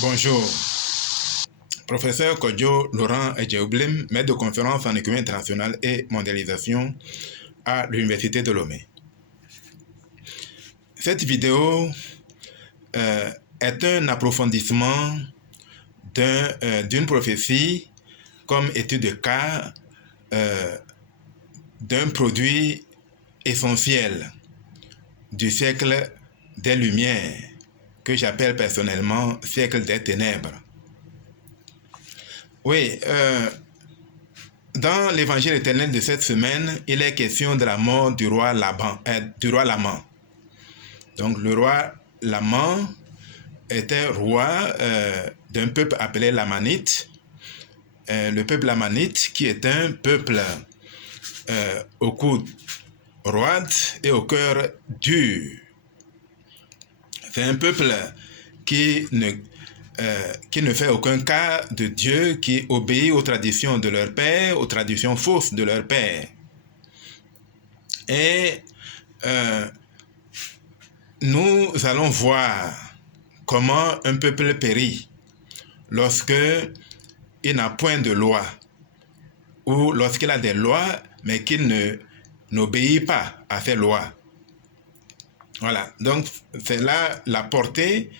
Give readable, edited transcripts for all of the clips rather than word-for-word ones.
Bonjour, professeur Kodjo Laurent Edjeoublim, maître de conférence en économie internationale et mondialisation à l'Université de Lomé. Cette vidéo est un approfondissement d'une prophétie comme étude de cas d'un produit essentiel du siècle des Lumières que j'appelle personnellement siècle des ténèbres. Oui, dans l'évangile éternel de cette semaine, il est question de la mort du roi Laman. Donc le roi Laman était roi d'un peuple appelé Lamanite. Le peuple Lamanite qui est un peuple au cou roide et au cœur dur. C'est un peuple qui ne fait aucun cas de Dieu, qui obéit aux traditions de leur père, aux traditions fausses de leur père. Et nous allons voir comment un peuple périt lorsque il n'a point de loi, ou lorsqu'il a des lois, mais qu'il n'obéit pas à ces lois. Voilà, donc c'est là la portée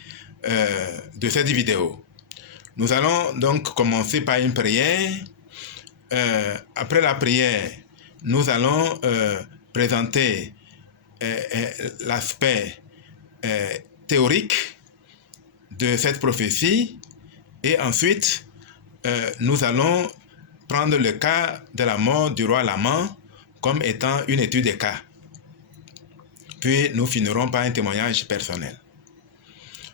de cette vidéo. Nous allons donc commencer par une prière. Après la prière, nous allons présenter l'aspect théorique de cette prophétie et ensuite nous allons prendre le cas de la mort du roi Laman comme étant une étude des cas. Puis nous finirons par un témoignage personnel.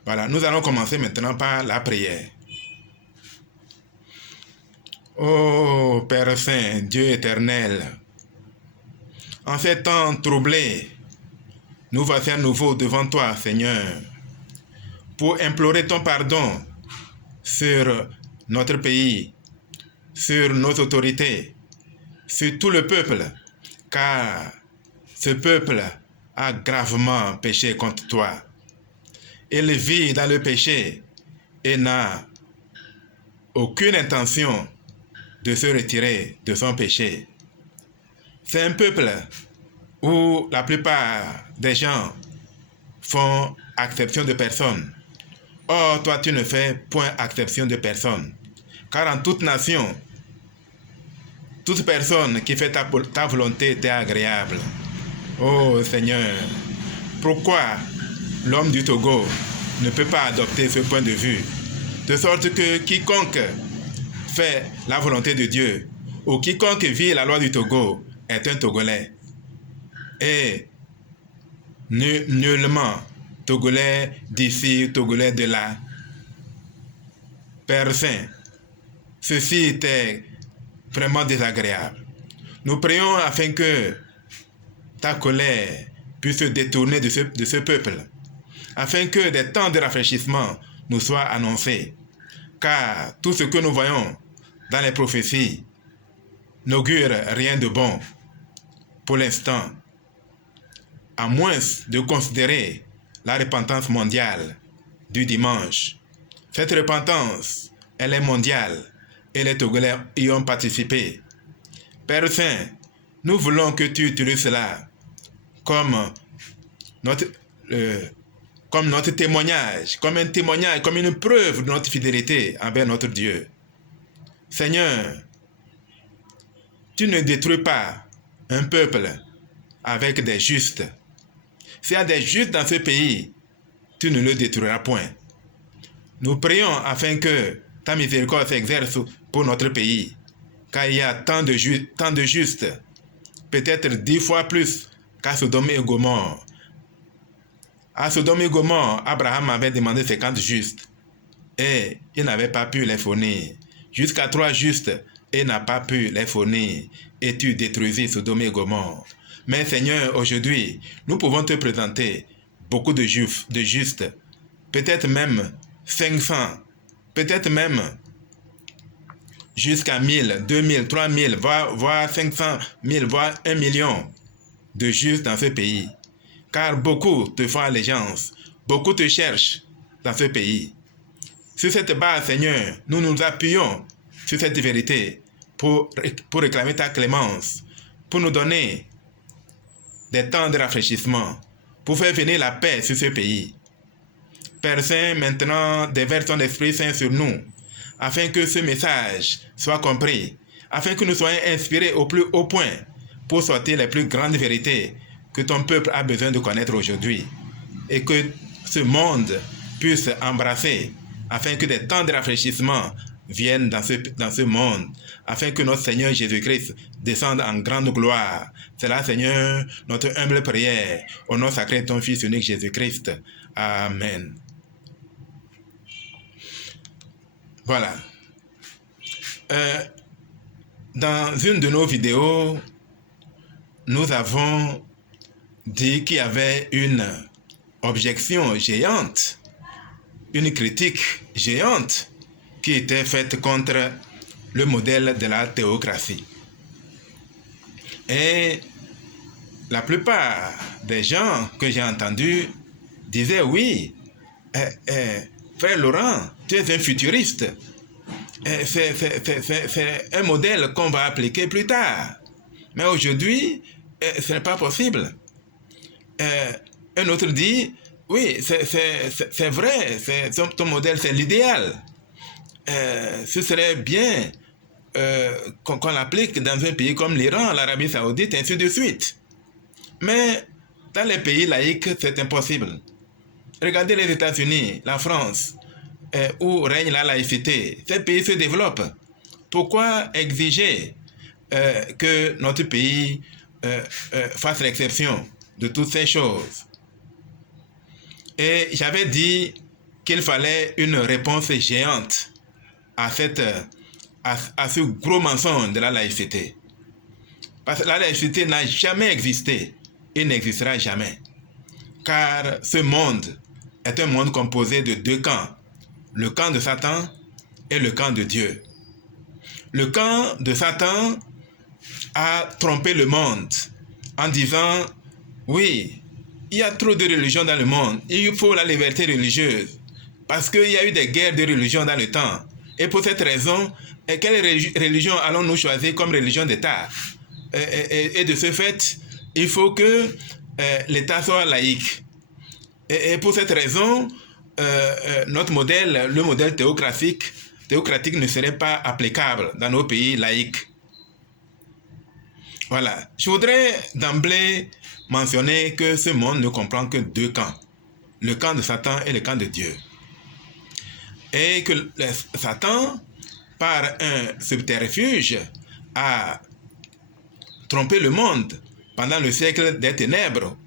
Voilà, nous allons commencer maintenant par la prière. Ô Père Saint, Dieu éternel, en ces temps troublés, nous voici à nouveau devant toi, Seigneur, pour implorer ton pardon sur notre pays, sur nos autorités, sur tout le peuple, car ce peuple a gravement péché contre toi. Il vit dans le péché et n'a aucune intention de se retirer de son péché. C'est un peuple où la plupart des gens font acception de personne. Or, toi, tu ne fais point acception de personne. Car en toute nation, toute personne qui fait ta volonté t'est agréable. Oh Seigneur, pourquoi l'homme du Togo ne peut pas adopter ce point de vue? De sorte que quiconque fait la volonté de Dieu ou quiconque vit la loi du Togo est un Togolais. Et nullement Togolais d'ici, Togolais de là. Père Saint, ceci était vraiment désagréable. Nous prions afin que ta colère puisse se détourner de ce peuple, afin que des temps de rafraîchissement nous soient annoncés. Car tout ce que nous voyons dans les prophéties n'augure rien de bon pour l'instant, à moins de considérer la repentance mondiale du dimanche. Cette repentance, elle est mondiale et les Togolais y ont participé. Père Saint, nous voulons que tu utilises cela comme notre témoignage, comme un témoignage, comme une preuve de notre fidélité envers notre Dieu. Seigneur, tu ne détruis pas un peuple avec des justes. S'il y a des justes dans ce pays, tu ne le détruiras point. Nous prions afin que ta miséricorde s'exerce pour notre pays, car il y a tant de justes, peut-être 10 fois plus qu'à Sodome et Gomorrhe. À Sodome et Gomorrhe, Abraham avait demandé 50 justes et il n'avait pas pu les fournir. Jusqu'à 3 justes, il n'a pas pu les fournir et tu détruisis Sodome et Gomorrhe. Mais Seigneur, aujourd'hui, nous pouvons te présenter beaucoup de justes, peut-être même 500, peut-être même jusqu'à 1000, 2000, 3000, voire 500 000, voire 1 million de justes dans ce pays. Car beaucoup te font allégeance, beaucoup te cherchent dans ce pays. Sur cette base, Seigneur, nous nous appuyons sur cette vérité pour réclamer ta clémence, pour nous donner des temps de rafraîchissement, pour faire venir la paix sur ce pays. Père Saint, maintenant, déverse ton Esprit Saint sur nous, afin que ce message soit compris, afin que nous soyons inspirés au plus haut point pour sortir les plus grandes vérités que ton peuple a besoin de connaître aujourd'hui, et que ce monde puisse embrasser, afin que des temps de rafraîchissement viennent dans ce monde, afin que notre Seigneur Jésus-Christ descende en grande gloire. C'est là, Seigneur, notre humble prière, au nom sacré de ton Fils unique Jésus-Christ. Amen. Voilà. Dans une de nos vidéos, nous avons dit qu'il y avait une objection géante, une critique géante qui était faite contre le modèle de la théocratie. Et la plupart des gens que j'ai entendus disaient oui, frère Laurent, tu es un futuriste. C'est un modèle qu'on va appliquer plus tard. Mais aujourd'hui, ce n'est pas possible. Un autre dit, oui, c'est vrai, ton modèle, c'est l'idéal. Ce serait bien qu'on l'applique dans un pays comme l'Iran, l'Arabie Saoudite, ainsi de suite. Mais dans les pays laïcs, c'est impossible. Regardez les États-Unis, la France, où règne la laïcité. Ces pays se développent. Pourquoi exiger que notre pays fasse l'exception de toutes ces choses? Et j'avais dit qu'il fallait une réponse géante à ce gros mensonge de la laïcité. Parce que la laïcité n'a jamais existé et n'existera jamais. Car ce monde est un monde composé de deux camps. Le camp de Satan et le camp de Dieu. Le camp de Satan a trompé le monde en disant, oui, il y a trop de religions dans le monde, il faut la liberté religieuse, parce qu'il y a eu des guerres de religion dans le temps. Et pour cette raison, quelle religion allons-nous choisir comme religion d'État? Et de ce fait, il faut que l'État soit laïque. Et pour cette raison, notre modèle, le modèle théocratique ne serait pas applicable dans nos pays laïcs. Voilà. Je voudrais d'emblée mentionner que ce monde ne comprend que deux camps. Le camp de Satan et le camp de Dieu. Et que Satan, par un subterfuge, a trompé le monde pendant le siècle des ténèbres,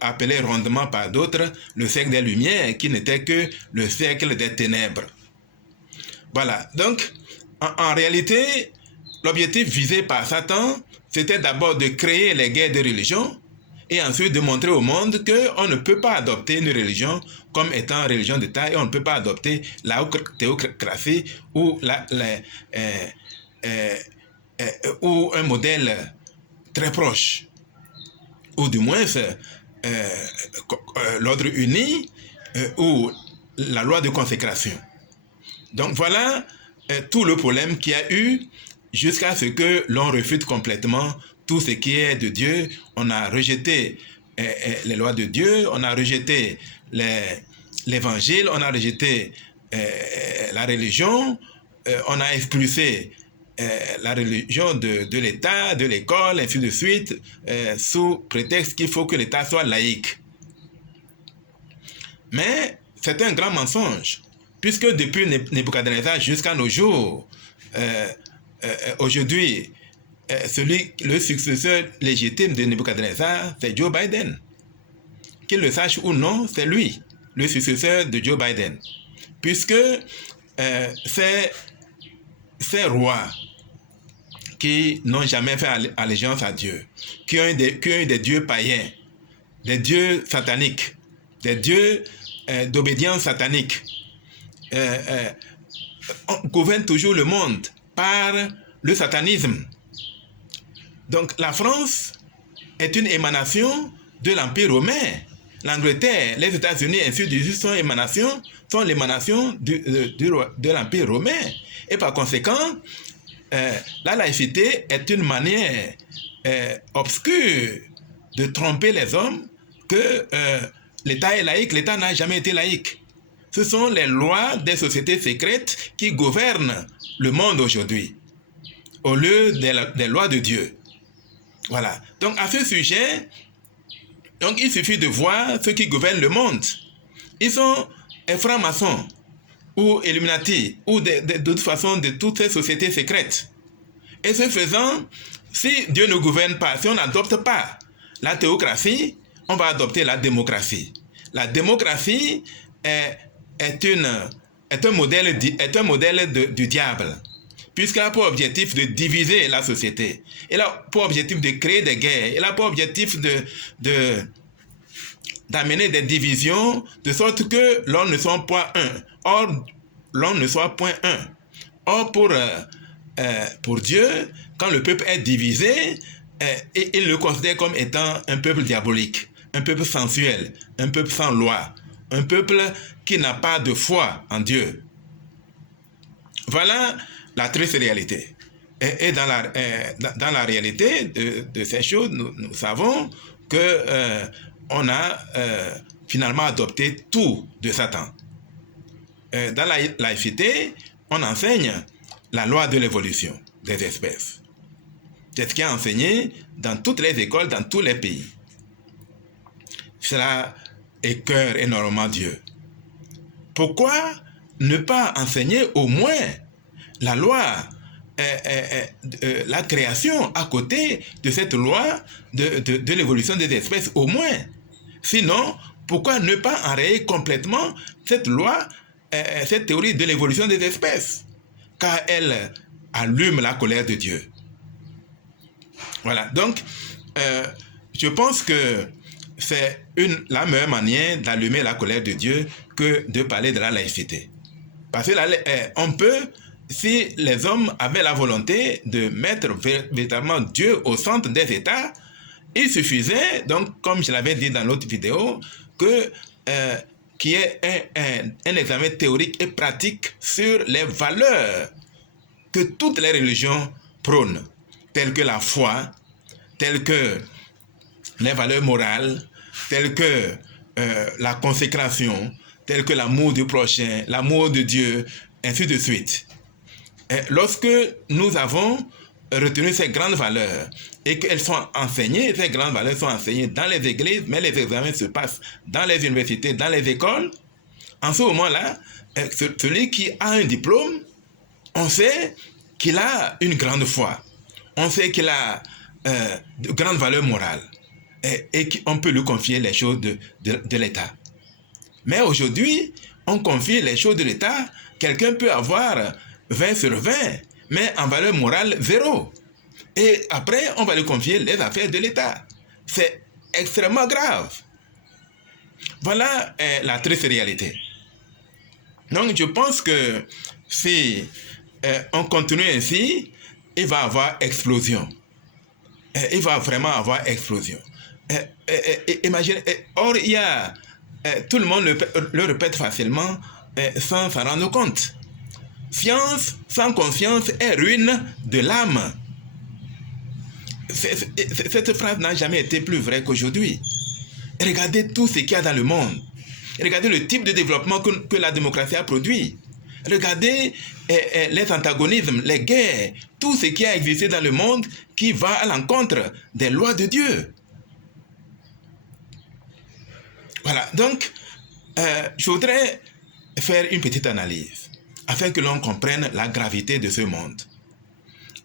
appelé rondement par d'autres le siècle des Lumières, qui n'était que le siècle des ténèbres. Voilà. Donc, en réalité, l'objectif visé par Satan, c'était d'abord de créer les guerres de religion et ensuite de montrer au monde qu'on ne peut pas adopter une religion comme étant religion d'État et on ne peut pas adopter la théocratie ou ou un modèle très proche, ou du moins l'ordre uni ou la loi de consécration. Donc voilà tout le problème qu'il y a eu jusqu'à ce que l'on refute complètement tout ce qui est de Dieu. On a rejeté les lois de Dieu, on a rejeté l'évangile, on a rejeté la religion, on a expulsé la religion de l'État, de l'école, ainsi de suite, sous prétexte qu'il faut que l'État soit laïque. Mais c'est un grand mensonge, puisque depuis Nebuchadnezzar jusqu'à nos jours, aujourd'hui, le successeur légitime de Nebuchadnezzar, c'est Joe Biden. Qu'il le sache ou non, c'est lui, le successeur de Joe Biden. Puisque ces rois qui n'ont jamais fait allégeance à Dieu, qui ont eu des dieux païens, des dieux sataniques, des dieux d'obédience satanique, gouvernent toujours le monde par le satanisme. Donc la France est une émanation de l'Empire romain. L'Angleterre, les États-Unis, ainsi de suite, sont l'émanation de l'Empire romain. Et par conséquent, la laïcité est une manière obscure de tromper les hommes que l'État est laïque. L'État n'a jamais été laïque. Ce sont les lois des sociétés secrètes qui gouvernent le monde aujourd'hui, au lieu des lois de Dieu. Voilà. Donc, à ce sujet, il suffit de voir ceux qui gouvernent le monde. Ils sont francs-maçons, ou Illuminati, ou de toute façon de toutes ces sociétés secrètes. Et ce faisant, si Dieu ne gouverne pas, si on n'adopte pas la théocratie, on va adopter la démocratie. La démocratie est un modèle du diable, puisqu'elle a pour objectif de diviser la société. Elle a pour objectif de créer des guerres. Elle a pour objectif d'amener des divisions, de sorte que l'on ne soit point un. Or, l'on ne soit point un. Or, pour Dieu, quand le peuple est divisé, il le considère comme étant un peuple diabolique, un peuple sensuel, un peuple sans loi, un peuple qui n'a pas de foi en Dieu. Voilà la triste réalité. Et dans la réalité de ces choses, nous savons que on a finalement adopté tout de Satan. Dans la laïcité, on enseigne la loi de l'évolution des espèces. C'est ce qui est enseigné dans toutes les écoles, dans tous les pays. Cela écœure énormément Dieu. Pourquoi ne pas enseigner au moins la loi, la création à côté de cette loi de l'évolution des espèces au moins? Sinon, pourquoi ne pas enrayer complètement cette loi, cette théorie de l'évolution des espèces? Car elle allume la colère de Dieu. Voilà, donc je pense que c'est la meilleure manière d'allumer la colère de Dieu que de parler de la laïcité. Parce que on peut, si les hommes avaient la volonté de mettre véritablement Dieu au centre des États, il suffisait, donc comme je l'avais dit dans l'autre vidéo, qu'il y ait un examen théorique et pratique sur les valeurs que toutes les religions prônent, telles que la foi, telles que les valeurs morales, telles que la consécration, telles que l'amour du prochain, l'amour de Dieu, ainsi de suite. Et lorsque nous avons retenu ces grandes valeurs et qu'elles sont enseignées, ces grandes valeurs sont enseignées dans les églises, mais les examens se passent dans les universités, dans les écoles, en ce moment-là, celui qui a un diplôme, on sait qu'il a une grande foi, on sait qu'il a de grandes valeurs morales et qu'on peut lui confier les choses de l'État. Mais aujourd'hui, on confie les choses de l'État, quelqu'un peut avoir 20 sur 20, mais en valeur morale, 0. Et après, on va lui confier les affaires de l'État. C'est extrêmement grave. Voilà la triste réalité. Donc, je pense que si on continue ainsi, il va y avoir explosion. Il va vraiment avoir explosion. Imaginez, or, il y a, tout le monde le répète facilement sans s'en rendre compte. Science sans conscience est ruine de l'âme. Cette phrase n'a jamais été plus vraie qu'aujourd'hui. Regardez tout ce qu'il y a dans le monde. Regardez le type de développement que la démocratie a produit. Regardez les antagonismes, les guerres, tout ce qui a existé dans le monde qui va à l'encontre des lois de Dieu. Voilà, donc je voudrais faire une petite analyse afin que l'on comprenne la gravité de ce monde.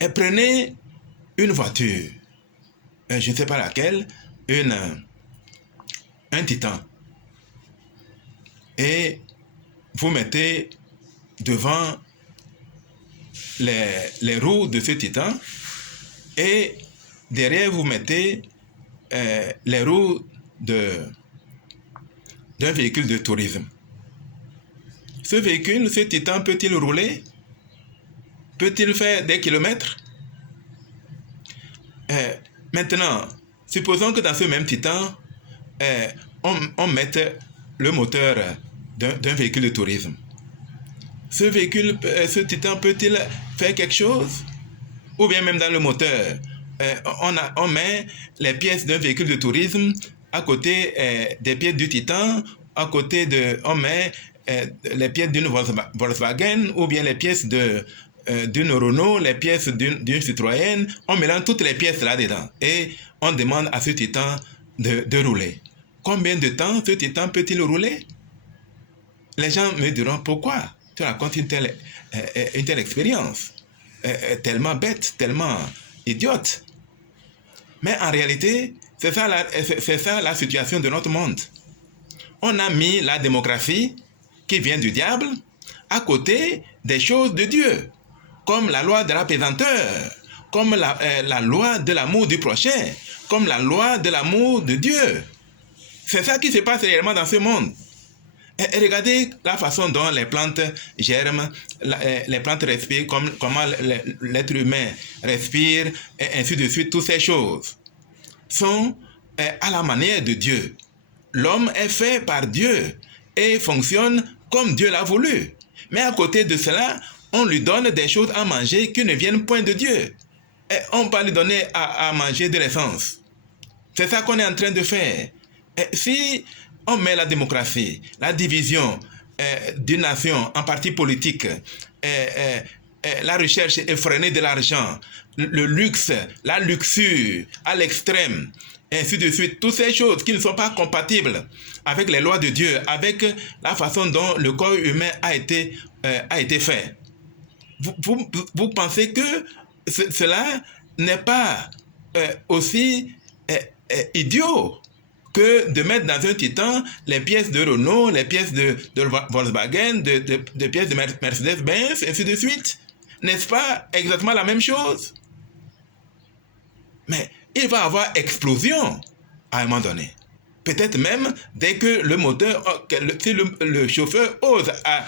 Et prenez une voiture, je ne sais pas laquelle, un Titan, et vous mettez devant les roues de ce Titan et derrière vous mettez les roues d'un véhicule de tourisme. Ce véhicule, ce Titan, peut-il rouler? Peut-il faire des kilomètres? Maintenant, supposons que dans ce même Titan, on mette le moteur d'un véhicule de tourisme. Ce titan peut-il faire quelque chose? Ou bien même dans le moteur, on met les pièces d'un véhicule de tourisme à côté des pièces du titan, on met les pièces d'une Volkswagen ou bien les pièces d'une Renault, les pièces d'une Citroën, on mélange toutes les pièces là-dedans et on demande à ce titan de rouler. Combien de temps ce titan peut-il rouler? Les gens me diront pourquoi tu racontes une telle expérience, tellement bête, tellement idiote. Mais en réalité, c'est ça la situation de notre monde. On a mis la démocratie qui vient du diable à côté des choses de Dieu, comme la loi de la pesanteur, comme la loi de l'amour du prochain, comme la loi de l'amour de Dieu. C'est ça qui se passe réellement dans ce monde. Et regardez la façon dont les plantes germent, les plantes respirent, comment l'être humain respire, et ainsi de suite. Toutes ces choses sont à la manière de Dieu. L'homme est fait par Dieu et fonctionne comme Dieu l'a voulu. Mais à côté de cela, on lui donne des choses à manger qui ne viennent point de Dieu. Et on va lui donner à manger de l'essence. C'est ça qu'on est en train de faire. Et si on met la démocratie, la division d'une nation en partis politiques, la recherche effrénée de l'argent, le luxe, la luxure à l'extrême, ainsi de suite, toutes ces choses qui ne sont pas compatibles avec les lois de Dieu, avec la façon dont le corps humain a été fait. Vous pensez que cela n'est pas aussi idiot que de mettre dans un titan les pièces de Renault, les pièces de Volkswagen, de pièces de Mercedes-Benz, ainsi de suite? N'est-ce pas exactement la même chose? Mais il va y avoir explosion à un moment donné. Peut-être même dès que le moteur, si le chauffeur ose à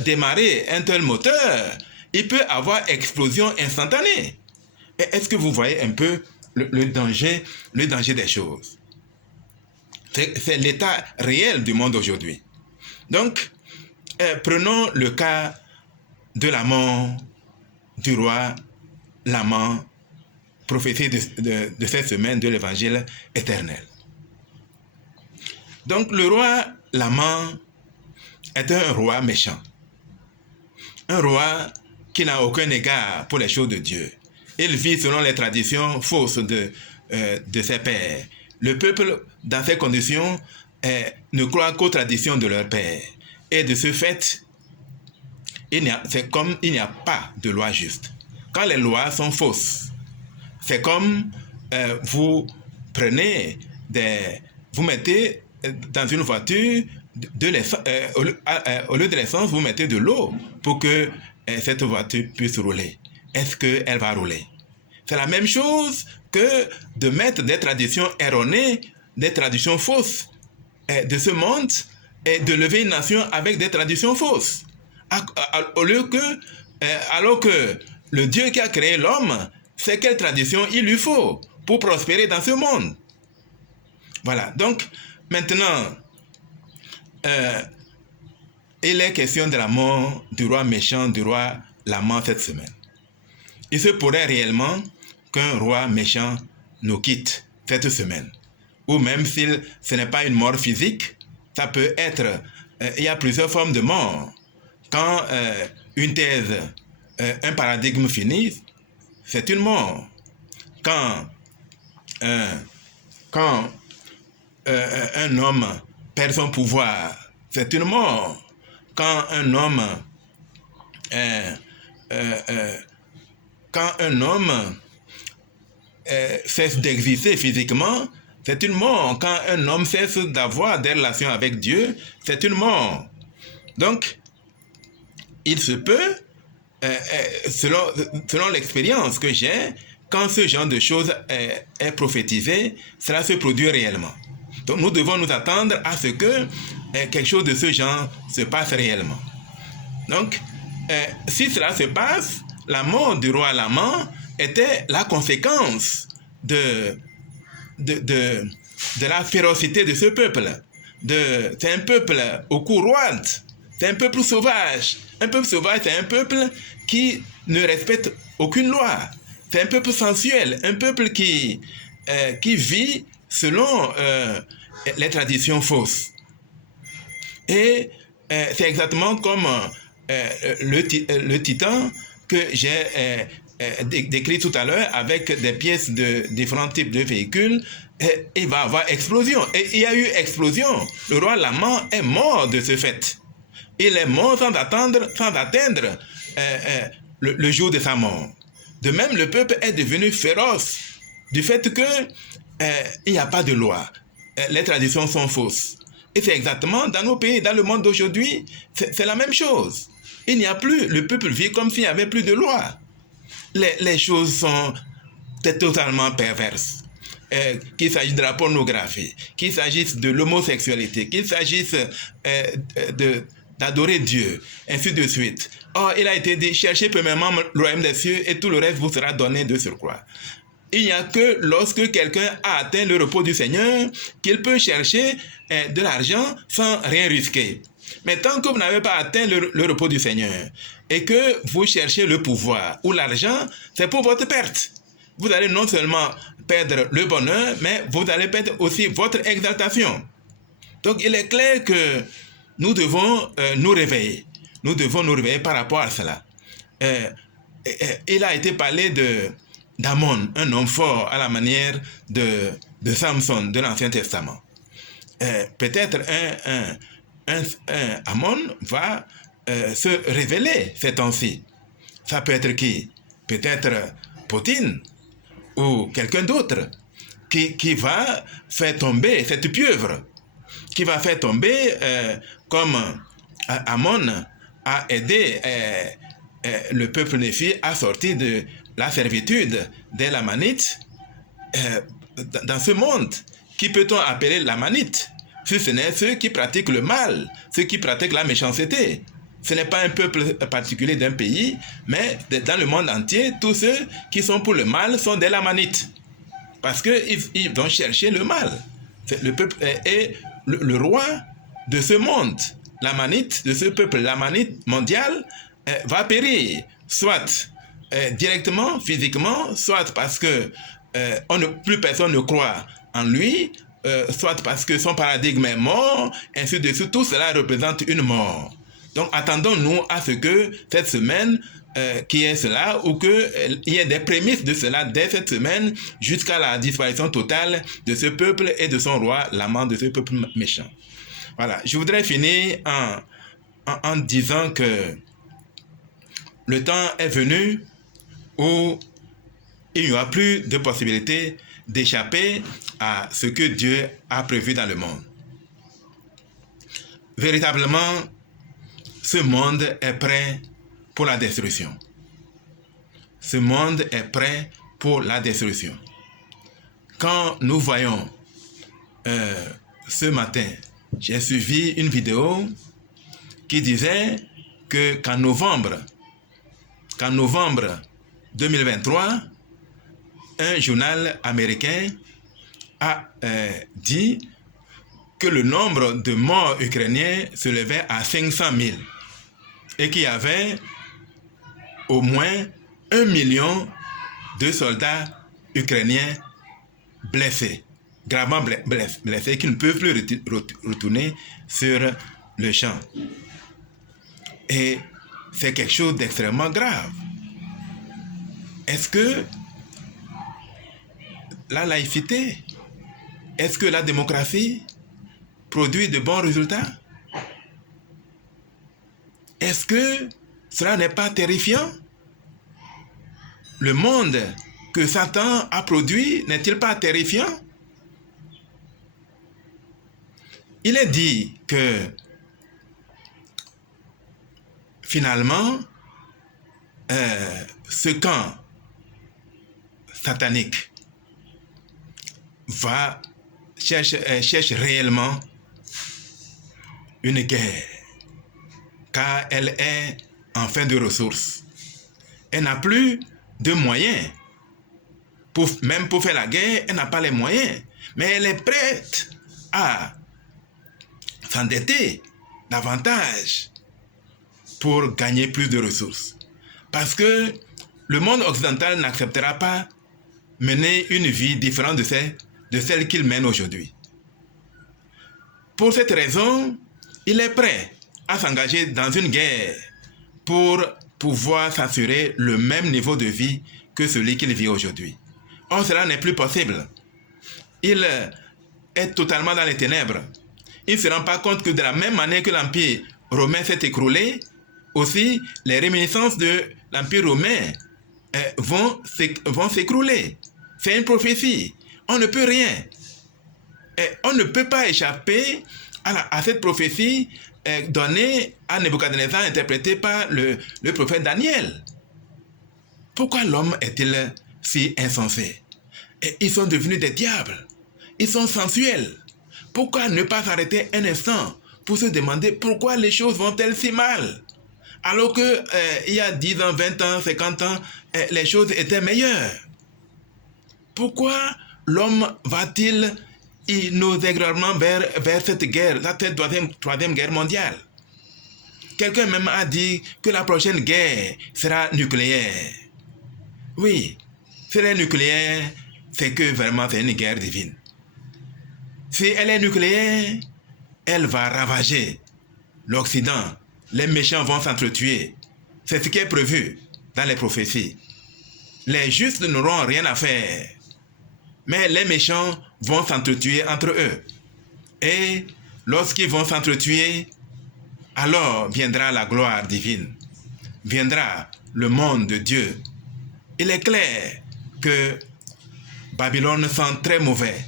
démarrer un tel moteur, il peut avoir explosion instantanée. Et est-ce que vous voyez un peu le danger des choses? C'est l'état réel du monde aujourd'hui. Donc, prenons le cas de la mort du roi Laman, prophétie de cette semaine de l'évangile éternel. Donc, le roi Laman est un roi méchant. Un roi qui n'a aucun égard pour les choses de Dieu. Il vit selon les traditions fausses de ses pères. Le peuple, dans ces conditions, ne croit qu'aux traditions de leur père. Et de ce fait, c'est comme il n'y a pas de loi juste. Quand les lois sont fausses, c'est comme vous mettez dans une voiture au lieu de l'essence, vous mettez de l'eau pour que cette voiture puisse rouler. Est-ce qu'elle va rouler? C'est la même chose que de mettre des traditions erronées, des traditions fausses de ce monde et de lever une nation avec des traditions fausses. Alors que le Dieu qui a créé l'homme, c'est quelle tradition il lui faut pour prospérer dans ce monde. Voilà, donc maintenant, il est question de la mort du roi méchant, du roi Laman cette semaine. Il se pourrait réellement qu'un roi méchant nous quitte cette semaine. Ou même si ce n'est pas une mort physique, ça peut être, il y a plusieurs formes de mort. Quand une thèse, un paradigme finit, c'est une mort. Quand un homme perd son pouvoir, c'est une mort. Quand un homme cesse d'exister physiquement, c'est une mort. Quand un homme cesse d'avoir des relations avec Dieu, c'est une mort. Donc, il se peut, selon l'expérience que j'ai, quand ce genre de choses est prophétisé, cela se produit réellement. Donc, nous devons nous attendre à ce que quelque chose de ce genre se passe réellement. Donc, si cela se passe, la mort du roi Laman était la conséquence de de la férocité de ce peuple. C'est un peuple au cou roide, c'est un peuple sauvage. Un peuple sauvage, c'est un peuple qui ne respecte aucune loi. C'est un peuple sensuel, un peuple qui vit selon les traditions fausses. Et c'est exactement comme le titan que j'ai décrit tout à l'heure avec des pièces de différents types de véhicules. Il va y avoir explosion. Et il y a eu explosion. Le roi Laman est mort de ce fait. Il est mort sans atteindre le jour de sa mort. De même, le peuple est devenu féroce du fait qu'il n'y a pas de loi. Les traditions sont fausses. Et c'est exactement dans nos pays, dans le monde d'aujourd'hui, c'est la même chose. Il n'y a plus, le peuple vit comme s'il n'y avait plus de loi. Les choses sont totalement perverses. Qu'il s'agisse de la pornographie, qu'il s'agisse de l'homosexualité, qu'il s'agisse d'adorer Dieu, ainsi de suite. Or, il a été dit, cherchez premièrement le royaume des cieux et tout le reste vous sera donné de surcroît. Il n'y a que lorsque quelqu'un a atteint le repos du Seigneur qu'il peut chercher de l'argent sans rien risquer. Mais tant que vous n'avez pas atteint le repos du Seigneur et que vous cherchez le pouvoir ou l'argent, c'est pour votre perte. Vous allez non seulement perdre le bonheur, mais vous allez perdre aussi votre exaltation. Donc il est clair que nous devons nous réveiller. Nous devons nous réveiller par rapport à cela. Il a été parlé d'Amon, un homme fort à la manière de Samson de l'Ancien Testament. Peut-être un Amon va se révéler ces temps-ci. Ça peut être qui? Peut-être Poutine ou quelqu'un d'autre qui va faire tomber cette pieuvre, qui va faire tomber comme Amon a aidé le peuple Néphi à sortir de la servitude des Lamanites. Dans ce monde, qui peut-on appeler Lamanites? Si ce n'est ceux qui pratiquent le mal, ceux qui pratiquent la méchanceté. Ce n'est pas un peuple particulier d'un pays, mais dans le monde entier, tous ceux qui sont pour le mal sont des Lamanites. Parce qu'ils vont chercher le mal. Le peuple est le roi de ce monde. Lamanite, de ce peuple lamanite mondial, va périr, soit directement, physiquement, soit parce que plus personne ne croit en lui, soit parce que son paradigme est mort, ainsi de suite. Tout cela représente une mort. Donc attendons-nous à ce que cette semaine qu'il y ait cela, ou qu'il y ait des prémices de cela dès cette semaine, jusqu'à la disparition totale de ce peuple et de son roi, l'amant de ce peuple méchant. Voilà, je voudrais finir en disant que le temps est venu où il n'y aura plus de possibilité d'échapper à ce que Dieu a prévu dans le monde. Véritablement, ce monde est prêt pour la destruction. Ce monde est prêt pour la destruction. Quand nous voyons ce matin, j'ai suivi une vidéo qui disait qu'en novembre 2023, un journal américain a dit que le nombre de morts ukrainiens se levait à 500 000 et qu'il y avait au moins 1 million de soldats ukrainiens blessés, gravement blessés, qui ne peuvent plus retourner sur le champ. Et c'est quelque chose d'extrêmement grave. Est-ce que la laïcité, est-ce que la démocratie produit de bons résultats? Est-ce que cela n'est pas terrifiant? Le monde que Satan a produit n'est-il pas terrifiant? Il est dit que finalement, ce camp satanique cherche réellement une guerre, car elle est en fin de ressources. Elle n'a plus de moyens. Même pour faire la guerre, elle n'a pas les moyens. Mais elle est prête à s'endetter davantage pour gagner plus de ressources. Parce que le monde occidental n'acceptera pas mener une vie différente de celle qu'il mène aujourd'hui. Pour cette raison, il est prêt à s'engager dans une guerre pour pouvoir s'assurer le même niveau de vie que celui qu'il vit aujourd'hui. Or, cela n'est plus possible. Il est totalement dans les ténèbres. Il ne se rend pas compte que de la même manière que l'Empire romain s'est écroulé, aussi les réminiscences de l'Empire romain vont s'écrouler. C'est une prophétie. On ne peut rien. On ne peut pas échapper à cette prophétie donnée à Nebuchadnezzar, interprétée par le prophète Daniel. Pourquoi l'homme est-il si insensé? Ils sont devenus des diables. Ils sont sensuels. Pourquoi ne pas s'arrêter un instant pour se demander pourquoi les choses vont-elles si mal? Alors que il y a 10 ans, 20 ans, 50 ans, les choses étaient meilleures. Pourquoi l'homme va-t-il inexorablement vers cette guerre, cette troisième guerre mondiale? Quelqu'un même a dit que la prochaine guerre sera nucléaire. Oui, si elle est nucléaire, c'est que vraiment c'est une guerre divine. Si elle est nucléaire, elle va ravager l'Occident. Les méchants vont s'entretuer. C'est ce qui est prévu dans les prophéties. Les justes n'auront rien à faire. Mais les méchants vont s'entretuer entre eux. Et lorsqu'ils vont s'entretuer, alors viendra la gloire divine. Viendra le monde de Dieu. Il est clair que Babylone sent très mauvais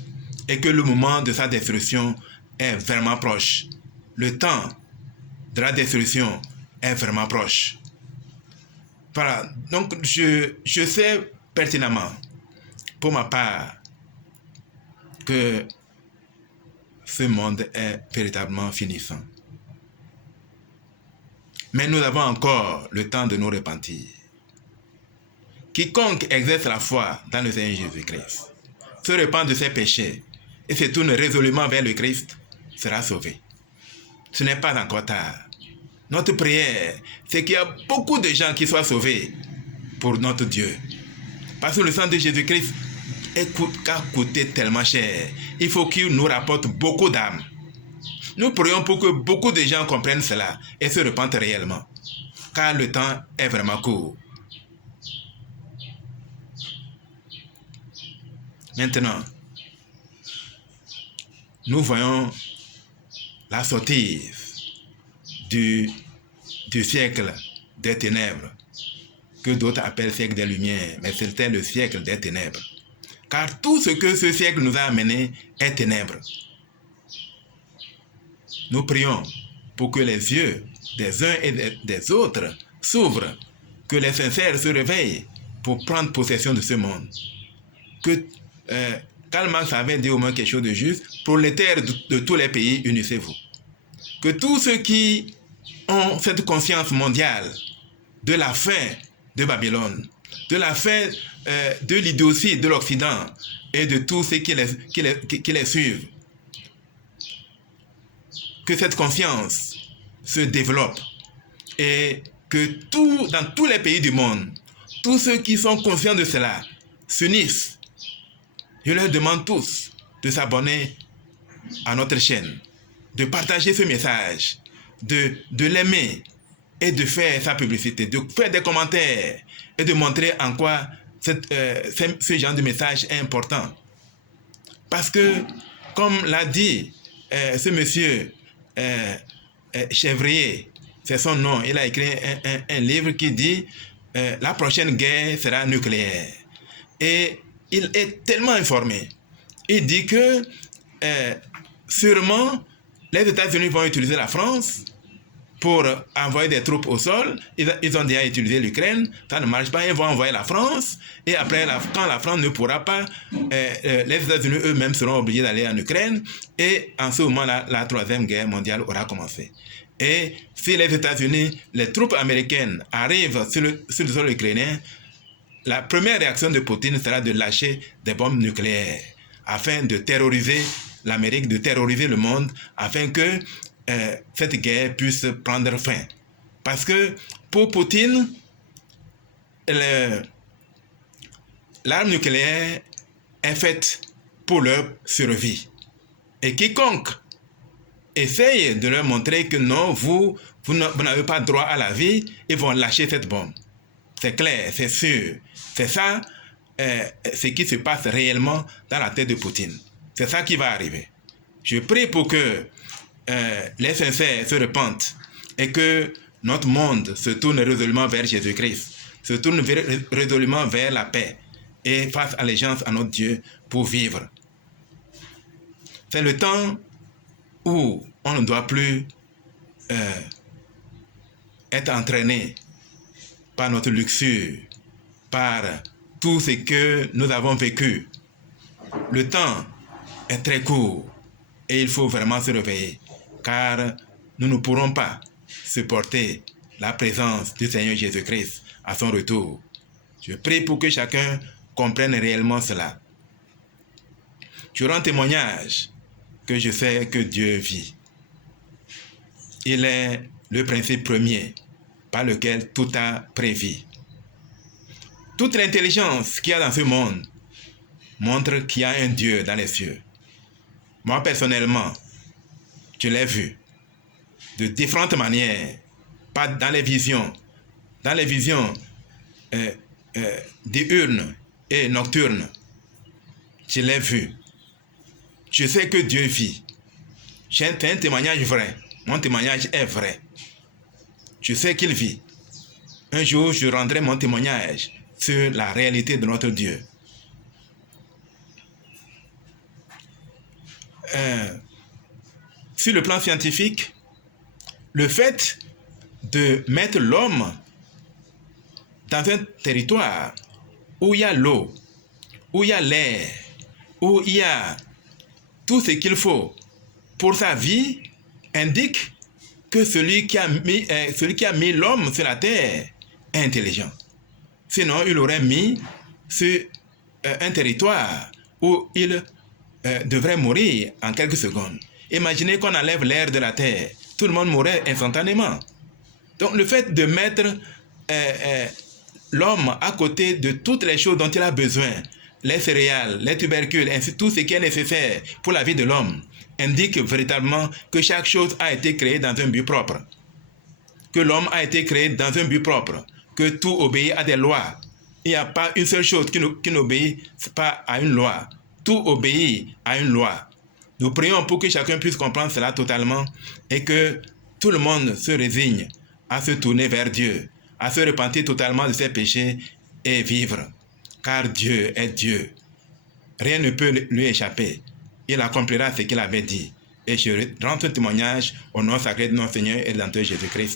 et que le moment de sa destruction est vraiment proche. Le temps de la destruction est vraiment proche. Voilà, donc je sais pertinemment, pour ma part, que ce monde est véritablement finissant. Mais nous avons encore le temps de nous repentir. Quiconque exerce la foi dans le Seigneur Jésus-Christ, se repent de ses péchés et se tourne résolument vers le Christ, sera sauvé. Ce n'est pas encore tard. Notre prière, c'est qu'il y a beaucoup de gens qui soient sauvés pour notre Dieu. Parce que le sang de Jésus-Christ a coûté tellement cher. Il faut qu'il nous rapporte beaucoup d'âmes. Nous prions pour que beaucoup de gens comprennent cela et se repentent réellement. Car le temps est vraiment court. Maintenant, nous voyons la sortie du siècle des ténèbres, que d'autres appellent siècle des lumières, mais c'était le siècle des ténèbres. Car tout ce que ce siècle nous a amené est ténèbres. Nous prions pour que les yeux des uns et des autres s'ouvrent, que les sincères se réveillent pour prendre possession de ce monde. Que Karl Marx avait dit au moins quelque chose de juste: prolétaires de tous les pays, unissez-vous. Que tous ceux qui ont cette conscience mondiale de la fin de Babylone, de la fin de l'idéologie de l'Occident et de tous ceux qui les suivent, que cette conscience se développe et que dans tous les pays du monde, tous ceux qui sont conscients de cela s'unissent. Je leur demande tous de s'abonner à notre chaîne, de partager ce message, de l'aimer et de faire sa publicité, de faire des commentaires et de montrer en quoi ce genre de message est important. Parce que, comme l'a dit ce monsieur Chevrier, c'est son nom, il a écrit un livre qui dit la prochaine guerre sera nucléaire. Et il est tellement informé. Il dit que sûrement les États-Unis vont utiliser la France pour envoyer des troupes au sol. Ils ont déjà utilisé l'Ukraine, ça ne marche pas, ils vont envoyer la France. Et après, quand la France ne pourra pas, les États-Unis eux-mêmes seront obligés d'aller en Ukraine. Et en ce moment-là, la troisième guerre mondiale aura commencé. Et si les États-Unis, les troupes américaines arrivent sur le sol ukrainien, la première réaction de Poutine sera de lâcher des bombes nucléaires. afin de terroriser l'Amérique, de terroriser le monde, afin que cette guerre puisse prendre fin. Parce que pour Poutine, l'arme nucléaire est faite pour leur survie. Et quiconque essaye de leur montrer que non, vous n'avez pas droit à la vie, ils vont lâcher cette bombe. C'est clair, c'est sûr. C'est ça ce qui se passe réellement dans la tête de Poutine. C'est ça qui va arriver. Je prie pour que les sincères se repentent et que notre monde se tourne résolument vers Jésus-Christ, se tourne résolument vers la paix et fasse allégeance à notre Dieu pour vivre. C'est le temps où on ne doit plus être entraîné par notre luxure, par tout ce que nous avons vécu. Le temps est très court et il faut vraiment se réveiller, car nous ne pourrons pas supporter la présence du Seigneur Jésus-Christ à son retour. Je prie pour que chacun comprenne réellement cela. Je rends témoignage que je sais que Dieu vit. Il est le principe premier par lequel tout a prévu. Toute l'intelligence qu'il y a dans ce monde montre qu'il y a un Dieu dans les cieux. Moi, personnellement, je l'ai vu de différentes manières, pas dans les visions diurnes et nocturnes. Je l'ai vu. Je sais que Dieu vit. C'est un témoignage vrai. Mon témoignage est vrai. Je sais qu'il vit. Un jour, je rendrai mon témoignage sur la réalité de notre Dieu. Sur le plan scientifique, le fait de mettre l'homme dans un territoire où il y a l'eau, où il y a l'air, où il y a tout ce qu'il faut pour sa vie, indique que celui qui a mis l'homme sur la terre est intelligent. Sinon, il aurait mis sur un territoire où il devrait mourir en quelques secondes. Imaginez qu'on enlève l'air de la terre, tout le monde mourrait instantanément. Donc le fait de mettre l'homme à côté de toutes les choses dont il a besoin, les céréales, les tubercules, ainsi tout ce qui est nécessaire pour la vie de l'homme, indique véritablement que chaque chose a été créée dans un but propre. Que l'homme a été créé dans un but propre. Que tout obéit à des lois. Il n'y a pas une seule chose qui n'obéit pas à une loi. Tout obéit à une loi. Nous prions pour que chacun puisse comprendre cela totalement et que tout le monde se résigne à se tourner vers Dieu, à se repentir totalement de ses péchés et vivre. Car Dieu est Dieu. Rien ne peut lui échapper. Il accomplira ce qu'il avait dit. Et je rends ce témoignage au nom sacré de notre Seigneur et de notre Jésus-Christ.